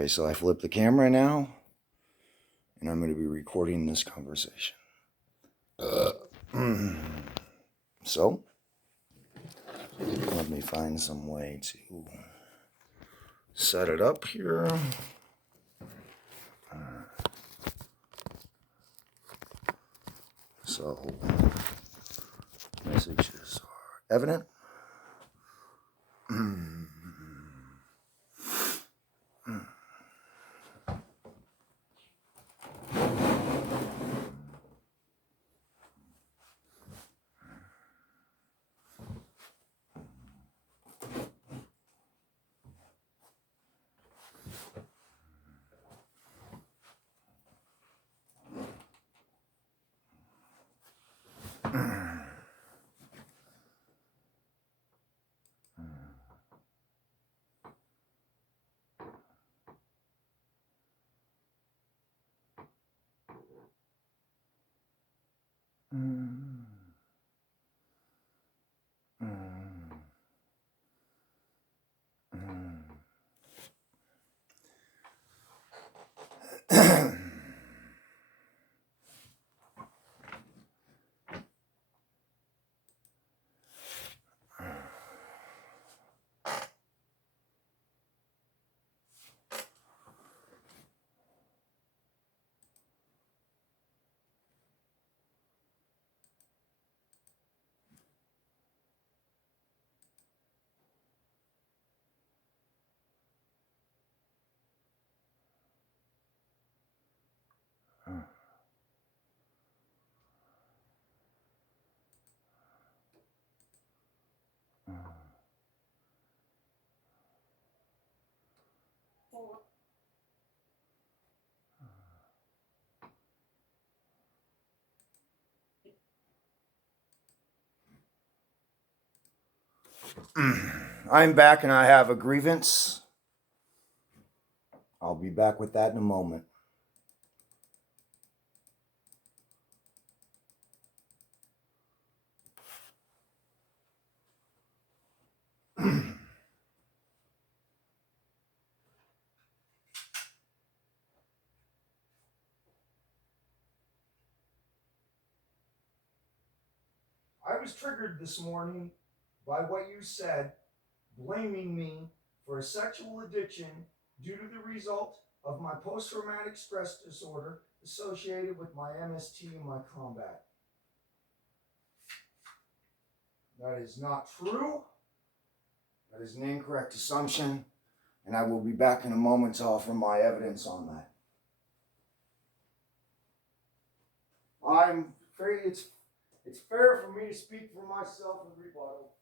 Okay, so I flip the camera now, and I'm going to be recording this conversation. So, let me find some way to set it up here. So, messages are evident. I'm back and I have a grievance. I'll be back with that in a moment. I was triggered this morning by what you said, blaming me for a sexual addiction due to the result of my post-traumatic stress disorder associated with my MST and my combat. That is not true. That is an incorrect assumption, and I will be back in a moment to offer my evidence on that. I'm afraid it's fair for me to speak for myself in rebuttal.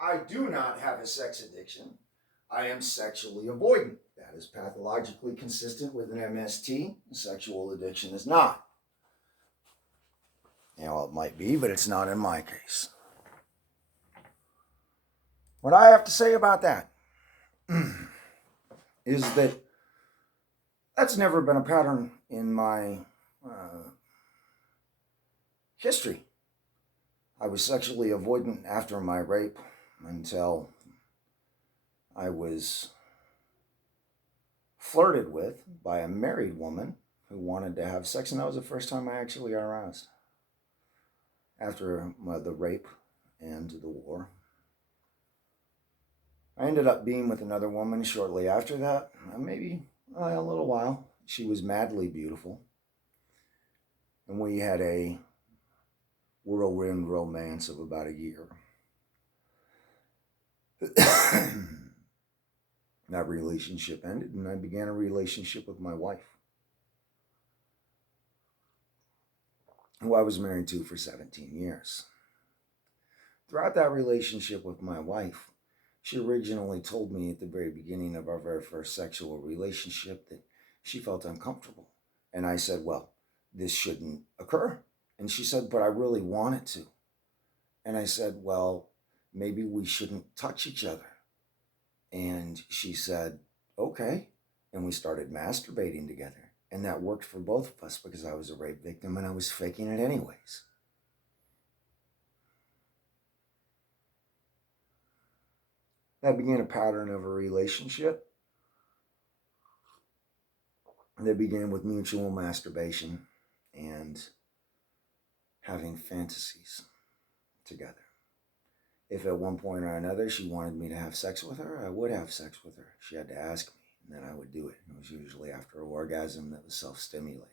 I do not have a sex addiction. I am sexually avoidant. That is pathologically consistent with an MST. Sexual addiction is not. You know, it might be, but it's not in my case. What I have to say about that is that that's never been a pattern in my history. I was sexually avoidant after my rape until I was flirted with by a married woman who wanted to have sex, and that was the first time I actually got aroused after the rape and the war. I ended up being with another woman shortly after that, maybe a little while. She was madly beautiful, and we had a whirlwind romance of about a year. That relationship ended, and I began a relationship with my wife, who I was married to for 17 years. Throughout that relationship with my wife, she originally told me at the very beginning of our very first sexual relationship that she felt uncomfortable. And I said, well, this shouldn't occur. And she said, but I really want it to. And I said, well, maybe we shouldn't touch each other. And she said, okay. And we started masturbating together. And that worked for both of us because I was a rape victim and I was faking it anyways. That began a pattern of a relationship that began with mutual masturbation and having fantasies together. If at one point or another she wanted me to have sex with her, I would have sex with her. She had to ask me, and then I would do it. It was usually after an orgasm that was self-stimulated.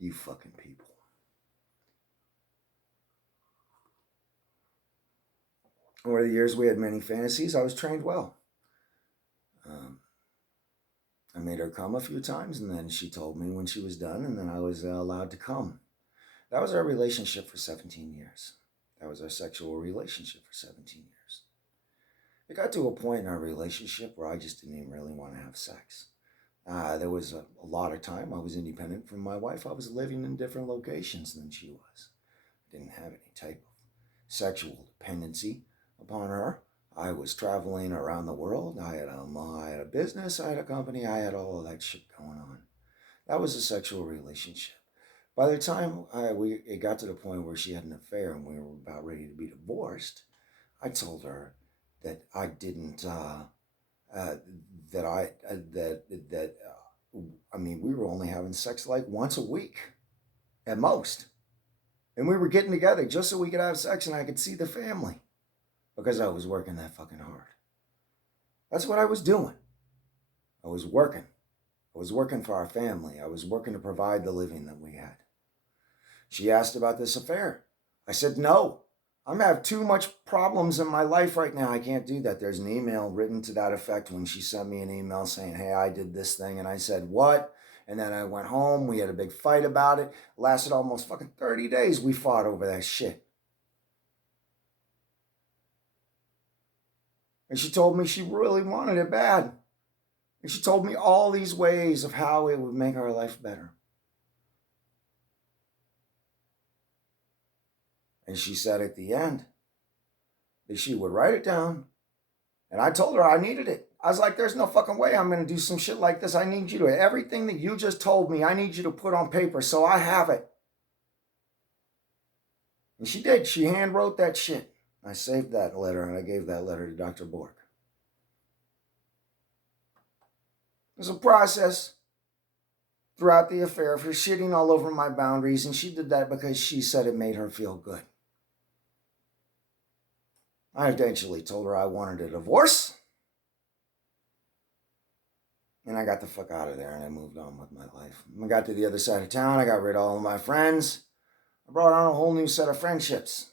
You fucking people. Over the years, we had many fantasies. I was trained well. I made her come a few times, and then she told me when she was done, and then I was allowed to come. That was our relationship for 17 years. That was our sexual relationship for 17 years. It got to a point in our relationship where I just didn't even really want to have sex. There was a lot of time I was independent from my wife. I was living in different locations than she was. I didn't have any type of sexual dependency upon her. I was traveling around the world. I had a business, I had a company, I had all of that shit going on. That was a sexual relationship. By the time it got to the point where she had an affair and we were about ready to be divorced, I told her that I didn't, we were only having sex like once a week at most. And we were getting together just so we could have sex and I could see the family because I was working that fucking hard. That's what I was doing. I was working. I was working for our family. I was working to provide the living that we had. She asked about this affair. I said, no, I'm having too much problems in my life right now. I can't do that. There's an email written to that effect when she sent me an email saying, hey, I did this thing. And I said, what? And then I went home. We had a big fight about it. It lasted almost fucking 30 days. We fought over that shit. And she told me she really wanted it bad. And she told me all these ways of how it would make our life better. And she said at the end that she would write it down. And I told her I needed it. I was like, there's no fucking way I'm going to do some shit like this. I need you to, everything that you just told me, I need you to put on paper so I have it. And she did. She hand wrote that shit. I saved that letter and I gave that letter to Dr. Borg. There's a process throughout the affair for shitting all over my boundaries, and she did that because she said it made her feel good. I eventually told her I wanted a divorce, and I got the fuck out of there, and I moved on with my life. I got to the other side of town, I got rid of all of my friends, I brought on a whole new set of friendships,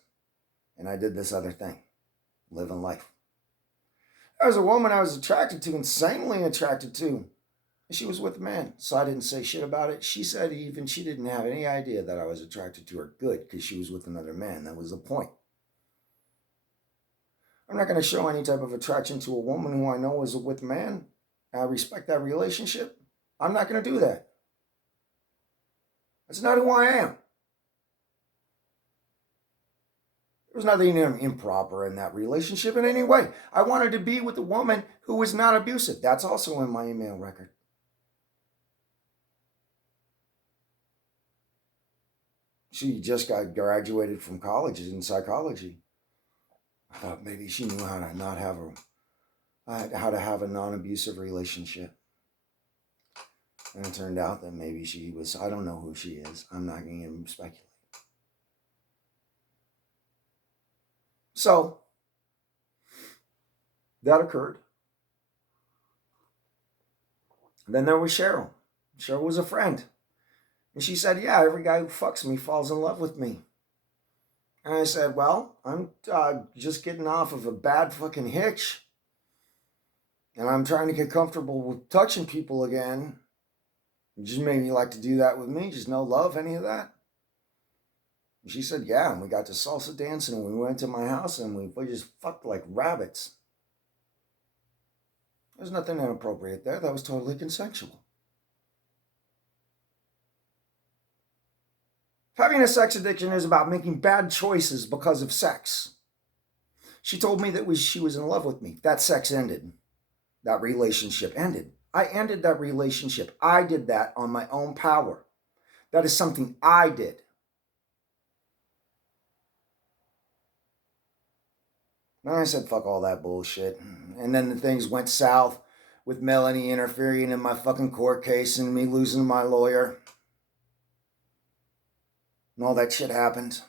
and I did this other thing, living life. There was a woman I was attracted to, insanely attracted to. She was with a man, so I didn't say shit about it. She said even she didn't have any idea that I was attracted to her good because she was with another man. That was the point. I'm not going to show any type of attraction to a woman who I know is with a man. I respect that relationship. I'm not going to do that. That's not who I am. There was nothing improper in that relationship in any way. I wanted to be with a woman who was not abusive. That's also in my email record. She just got graduated from college in psychology. I thought maybe she knew how to not have how to have a non-abusive relationship. And it turned out that maybe she was, I don't know who she is. I'm not going to speculate. So, that occurred. Then there was Cheryl. Cheryl was a friend. And she said, yeah, every guy who fucks me falls in love with me. And I said, well, I'm just getting off of a bad fucking hitch. And I'm trying to get comfortable with touching people again. You just maybe like to do that with me, just no love, any of that? And she said, yeah, and we got to salsa dancing, and we went to my house, and we just fucked like rabbits. There's nothing inappropriate there. That was totally consensual. Having a sex addiction is about making bad choices because of sex. She told me that she was in love with me. That sex ended. That relationship ended. I ended that relationship. I did that on my own power. That is something I did. And I said, fuck all that bullshit. And then the things went south with Melanie interfering in my fucking court case and me losing my lawyer. And all that shit happened.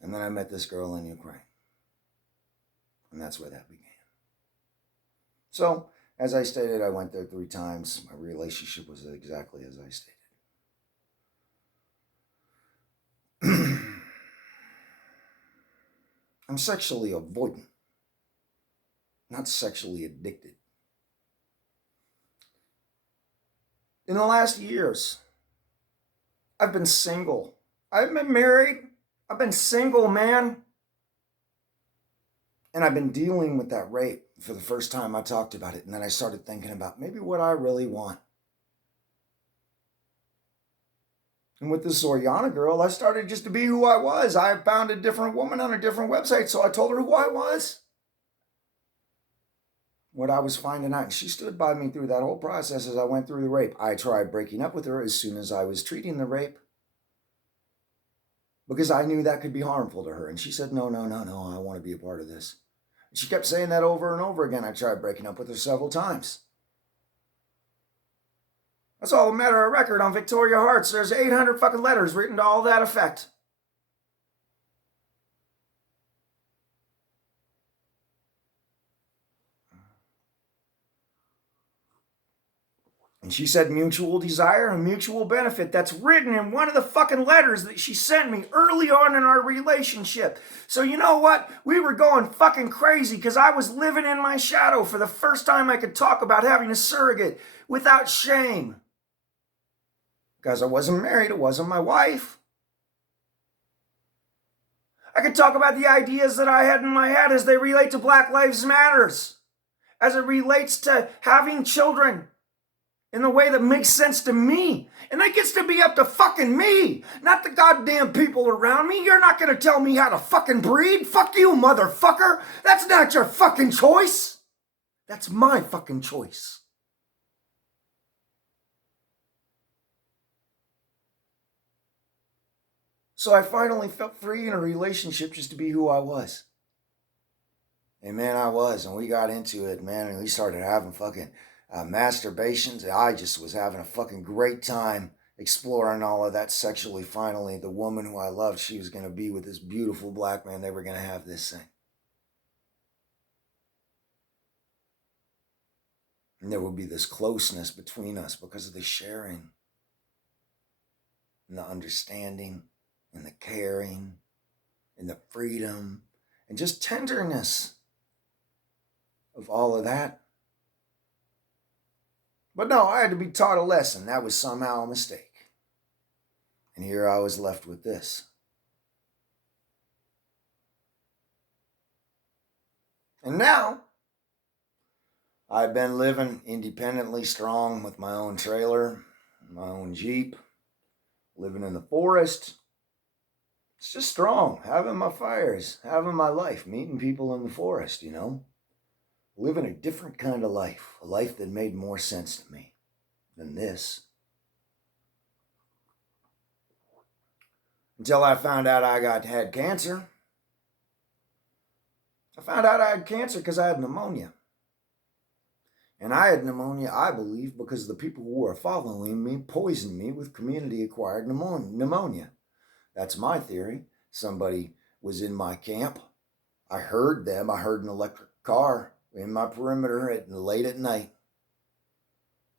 And then I met this girl in Ukraine. And that's where that began. So, as I stated, I went there 3 times. My relationship was exactly as I stated. I'm sexually avoidant, not sexually addicted. In the last years, I've been single. I've been married. I've been single, man. And I've been dealing with that rape for the first time. I talked about it, and then I started thinking about maybe what I really want. And with this Soriana girl, I started just to be who I was. I found a different woman on a different website, so I told her who I was. What I was finding out, and she stood by me through that whole process as I went through the rape. I tried breaking up with her as soon as I was treating the rape because I knew that could be harmful to her. And she said, no, I want to be a part of this. And she kept saying that over and over again. I tried breaking up with her several times. That's all a matter of record on Victoria Hearts. There's 800 fucking letters written to all that effect. And she said mutual desire and mutual benefit. That's written in one of the fucking letters that she sent me early on in our relationship. So you know what? We were going fucking crazy because I was living in my shadow for the first time I could talk about having a surrogate without shame. Because I wasn't married, it wasn't my wife. I could talk about the ideas that I had in my head as they relate to Black Lives Matters, as it relates to having children in the way that makes sense to me. And that gets to be up to fucking me, not the goddamn people around me. You're not gonna tell me how to fucking breed. Fuck you, motherfucker. That's not your fucking choice. That's my fucking choice. So I finally felt free in a relationship just to be who I was. And man, I was. And we got into it, man. And we started having fucking masturbations. I just was having a fucking great time exploring all of that sexually. Finally, the woman who I loved, she was going to be with this beautiful black man. They were going to have this thing. And there would be this closeness between us because of the sharing and the understanding and the caring and the freedom and just tenderness of all of that. But no, I had to be taught a lesson. That was somehow a mistake. And here I was left with this. And now, I've been living independently strong with my own trailer, my own Jeep, living in the forest. It's just strong, having my fires, having my life, meeting people in the forest, living a different kind of life, a life that made more sense to me than this. Until I found out I had cancer. I found out I had cancer because I had pneumonia. And I had pneumonia, I believe, because the people who were following me poisoned me with community-acquired pneumonia. That's my theory. Somebody was in my camp. I heard them. I heard an electric car in my perimeter late at night.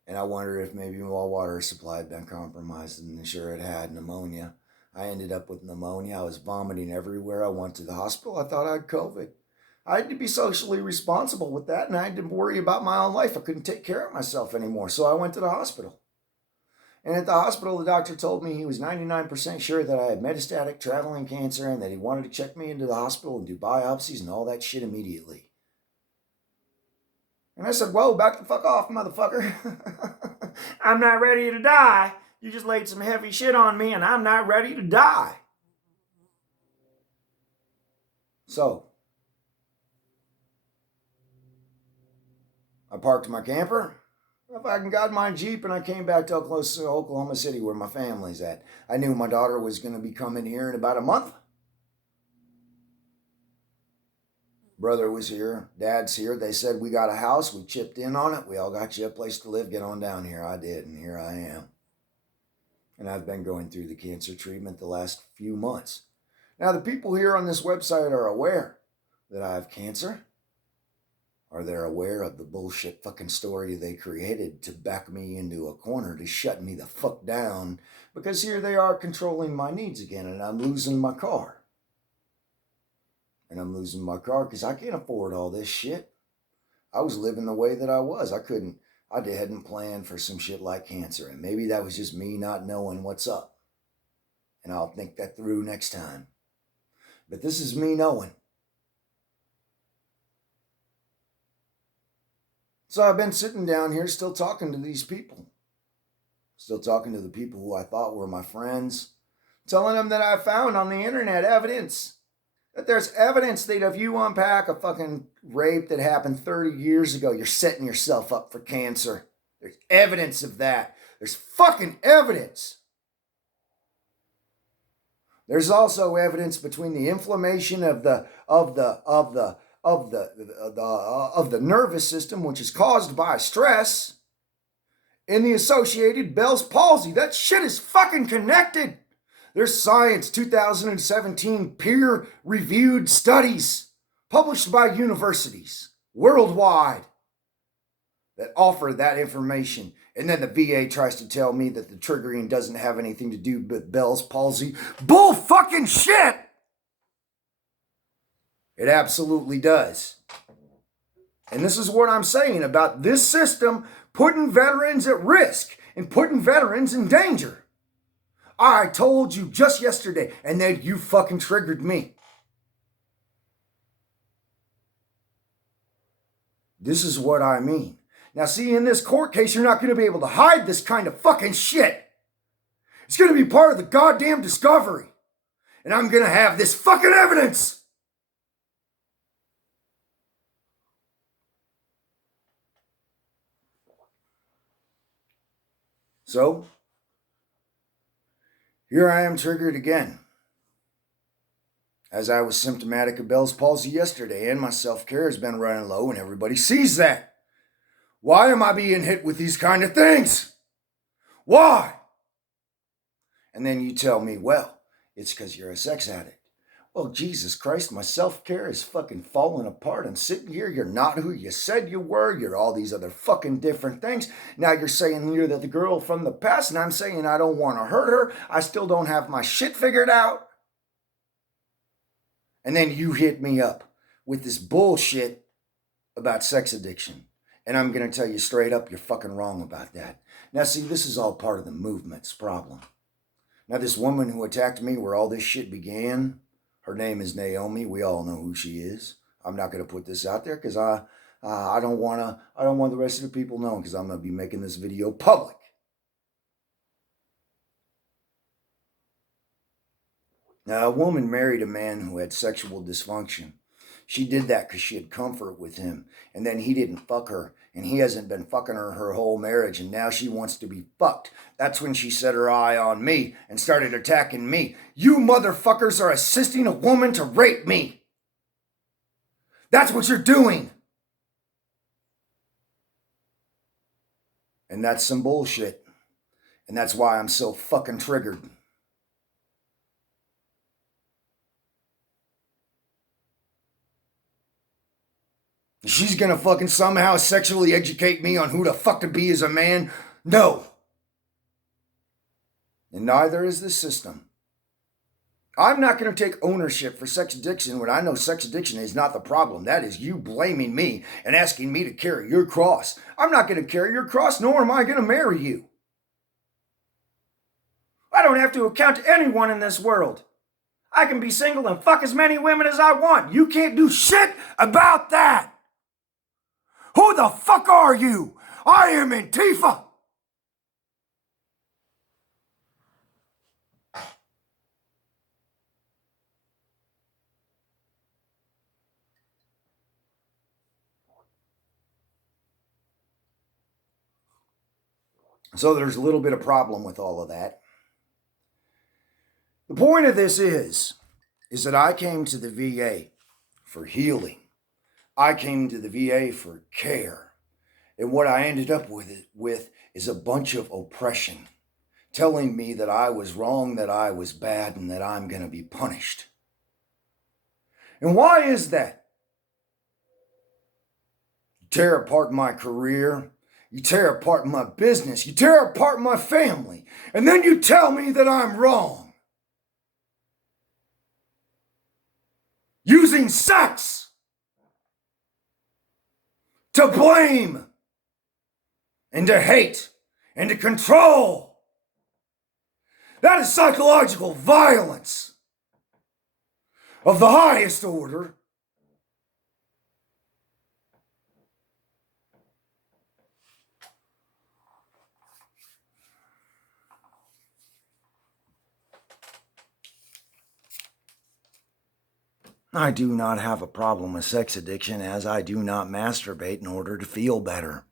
And I wondered if maybe my water supply had been compromised, and sure it had pneumonia. I ended up with pneumonia. I was vomiting everywhere. I went to the hospital. I thought I had COVID. I had to be socially responsible with that, and I had to worry about my own life. I couldn't take care of myself anymore, so I went to the hospital. And at the hospital, the doctor told me he was 99% sure that I had metastatic traveling cancer and that he wanted to check me into the hospital and do biopsies and all that shit immediately. And I said, whoa, back the fuck off, motherfucker. I'm not ready to die. You just laid some heavy shit on me and I'm not ready to die. So, I parked my camper. If I got my Jeep and I came back to Oklahoma City where my family's at. I knew my daughter was going to be coming here in about a month. Brother was here. Dad's here. They said, we got a house. We chipped in on it. We all got you a place to live. Get on down here. I did, and here I am. And I've been going through the cancer treatment the last few months. Now, the people here on this website are aware that I have cancer. Are they aware of the bullshit fucking story they created to back me into a corner, to shut me the fuck down? Because here they are controlling my needs again, and I'm losing my car. And I'm losing my car because I can't afford all this shit. I was living the way that I was. I hadn't planned for some shit like cancer. And maybe that was just me not knowing what's up. And I'll think that through next time. But this is me knowing. So I've been sitting down here still talking to these people. Still talking to the people who I thought were my friends. Telling them that I found on the internet evidence. That there's evidence that if you unpack a fucking rape that happened 30 years ago, you're setting yourself up for cancer. There's evidence of that. There's fucking evidence. There's also evidence between the inflammation of the nervous system, which is caused by stress, and the associated Bell's palsy. That shit is fucking connected. There's Science 2017 peer-reviewed studies published by universities worldwide that offer that information. And then the VA tries to tell me that the triggering doesn't have anything to do with Bell's palsy. Bull fucking shit! It absolutely does. And this is what I'm saying about this system putting veterans at risk and putting veterans in danger. I told you just yesterday, and then you fucking triggered me. This is what I mean. Now, see, in this court case, you're not going to be able to hide this kind of fucking shit. It's going to be part of the goddamn discovery. And I'm going to have this fucking evidence. So, here I am triggered again. As I was symptomatic of Bell's palsy yesterday, and my self-care has been running low, and everybody sees that. Why am I being hit with these kind of things? Why? And then you tell me, well, it's because you're a sex addict. Well, Jesus Christ, my self-care is fucking falling apart. I'm sitting here, you're not who you said you were, you're all these other fucking different things. Now you're saying you're the girl from the past, and I'm saying I don't want to hurt her. I still don't have my shit figured out. And then you hit me up with this bullshit about sex addiction. And I'm going to tell you straight up, you're fucking wrong about that. Now see, this is all part of the movement's problem. Now this woman who attacked me where all this shit began, her name is Naomi. We all know who she is. I'm not going to put this out there because I don't want the rest of the people knowing because I'm going to be making this video public. Now, a woman married a man who had sexual dysfunction. She did that because she had comfort with him, and then he didn't fuck her, and he hasn't been fucking her whole marriage, and now she wants to be fucked. That's when she set her eye on me and started attacking me. You motherfuckers are assisting a woman to rape me. That's what you're doing. And that's some bullshit. And that's why I'm so fucking triggered. She's gonna fucking somehow sexually educate me on who the fuck to be as a man? No. And neither is the system. I'm not gonna take ownership for sex addiction when I know sex addiction is not the problem. That is you blaming me and asking me to carry your cross. I'm not gonna carry your cross, nor am I gonna marry you. I don't have to account to anyone in this world. I can be single and fuck as many women as I want. You can't do shit about that. Who the fuck are you? I am Antifa. So there's a little bit of problem with all of that. The point of this is that I came to the VA for healing. I came to the VA for care. And what I ended up with is a bunch of oppression, telling me that I was wrong, that I was bad, and that I'm going to be punished. And why is that? You tear apart my career, you tear apart my business, you tear apart my family, and then you tell me that I'm wrong. Using sex to blame and to hate and to control. That is psychological violence of the highest order. I do not have a problem with sex addiction, as I do not masturbate in order to feel better.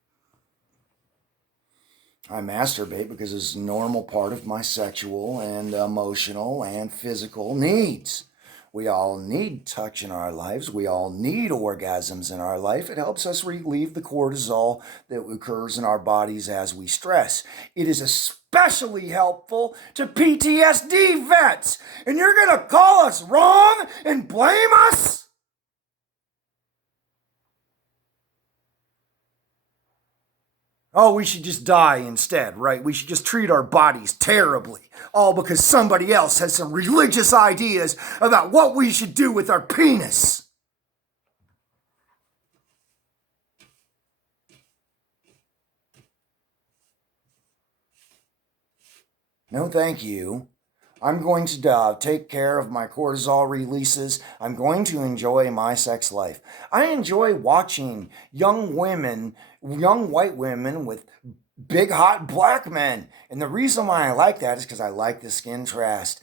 I masturbate because it's a normal part of my sexual and emotional and physical needs. We all need touch in our lives. We all need orgasms in our life. It helps us relieve the cortisol that occurs in our bodies as we stress. It is especially helpful to PTSD vets. And you're going to call us wrong and blame us? Oh, we should just die instead, right? We should just treat our bodies terribly. All because somebody else has some religious ideas about what we should do with our penis. No, thank you. I'm going to take care of my cortisol releases. I'm going to enjoy my sex life. I enjoy watching young white women with big hot black men. And the reason why I like that is because I like the skin contrast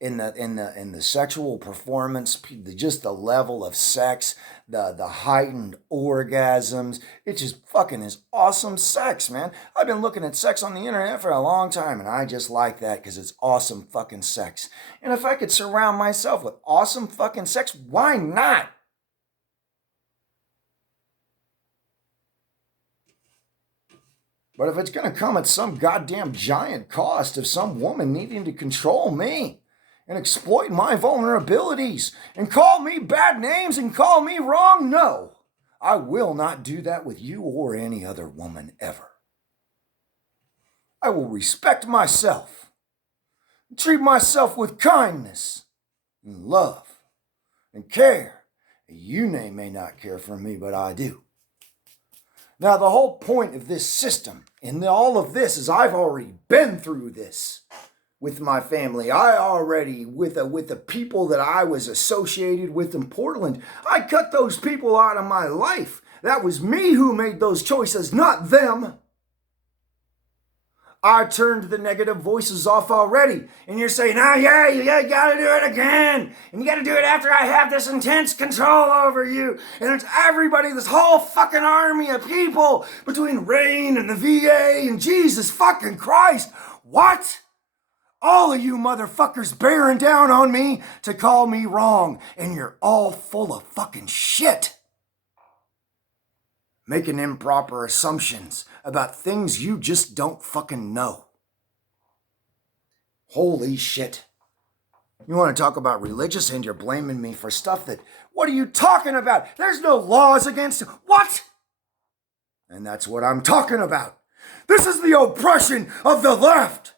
in the sexual performance, just the level of sex, the heightened orgasms. It just fucking is awesome sex, man. I've been looking at sex on the internet for a long time, and I just like that because it's awesome fucking sex. And if I could surround myself with awesome fucking sex, why not? But if it's going to come at some goddamn giant cost of some woman needing to control me and exploit my vulnerabilities and call me bad names and call me wrong, no, I will not do that with you or any other woman ever. I will respect myself, treat myself with kindness and love and care. You may not care for me, but I do. Now, the whole point of this system and all of this is I've already been through this. with my family. I already, with the people that I was associated with in Portland, I cut those people out of my life. That was me who made those choices, not them. I turned the negative voices off already. And you're saying, oh yeah, you gotta do it again. And you gotta do it after I have this intense control over you. And it's everybody, this whole fucking army of people between Rain and the VA and Jesus fucking Christ. What? All of you motherfuckers bearing down on me to call me wrong. And you're all full of fucking shit. Making improper assumptions about things you just don't fucking know. Holy shit. You want to talk about religious and you're blaming me for stuff that, what are you talking about? There's no laws against, what? And that's what I'm talking about. This is the oppression of the left.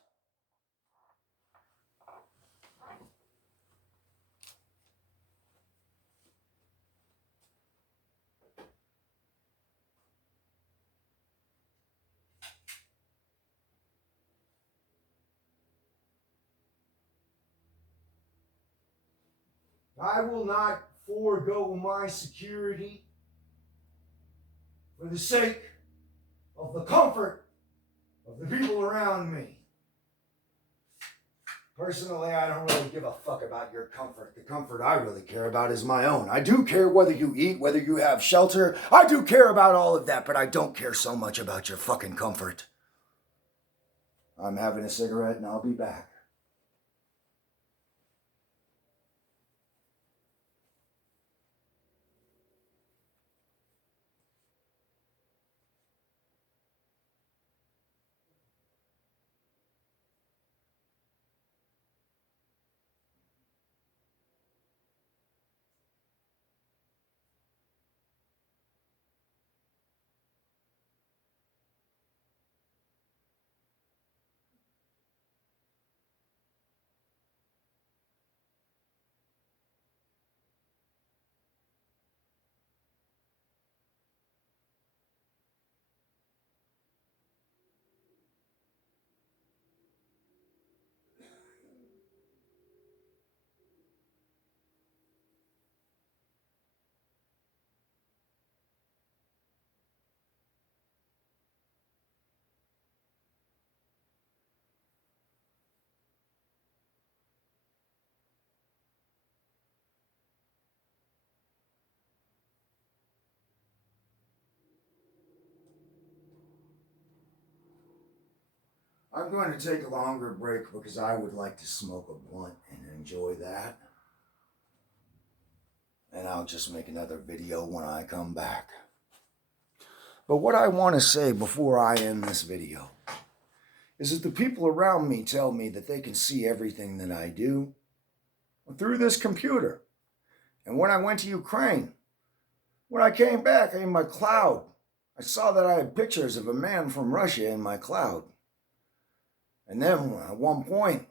I will not forego my security for the sake of the comfort of the people around me. Personally, I don't really give a fuck about your comfort. The comfort I really care about is my own. I do care whether you eat, whether you have shelter. I do care about all of that, but I don't care so much about your fucking comfort. I'm having a cigarette and I'll be back. I'm going to take a longer break because I would like to smoke a blunt and enjoy that. And I'll just make another video when I come back. But what I want to say before I end this video is that the people around me tell me that they can see everything that I do through this computer. And when I went to Ukraine, when I came back in my cloud, I saw that I had pictures of a man from Russia in my cloud. And then at one point,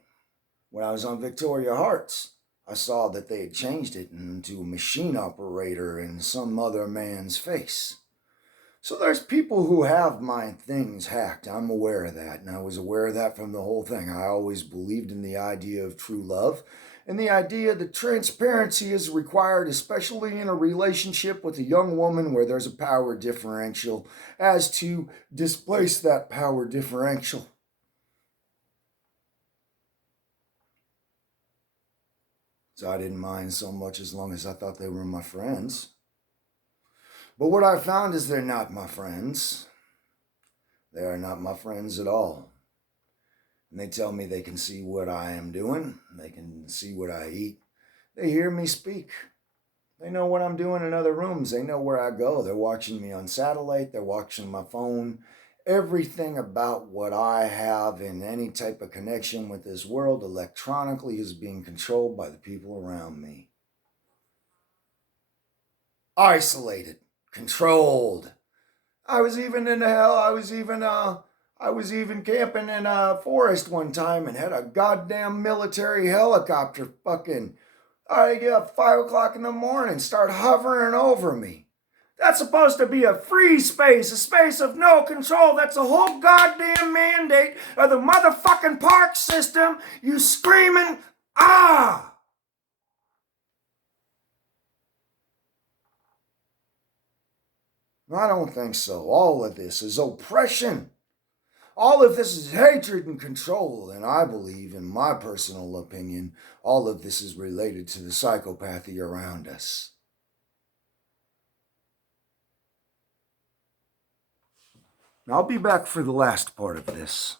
when I was on Victoria Hearts, I saw that they had changed it into a machine operator in some other man's face. So there's people who have my things hacked. I'm aware of that, and I was aware of that from the whole thing. I always believed in the idea of true love and the idea that transparency is required, especially in a relationship with a young woman where there's a power differential, as to displace that power differential. So I didn't mind so much as long as I thought they were my friends. But what I found is they're not my friends. They are not my friends at all. And they tell me they can see what I am doing. They can see what I eat. They hear me speak. They know what I'm doing in other rooms. They know where I go. They're watching me on satellite. They're watching my phone. Everything about what I have in any type of connection with this world electronically is being controlled by the people around me. Isolated, controlled. I was even in hell. I was even camping in a forest one time and had a goddamn military helicopter fucking, I get up 5 o'clock in the morning, start hovering over me. That's supposed to be a free space, a space of no control. That's a whole goddamn mandate of the motherfucking park system. You screaming, ah! I don't think so. All of this is oppression. All of this is hatred and control, and I believe, in my personal opinion, all of this is related to the psychopathy around us. I'll be back for the last part of this.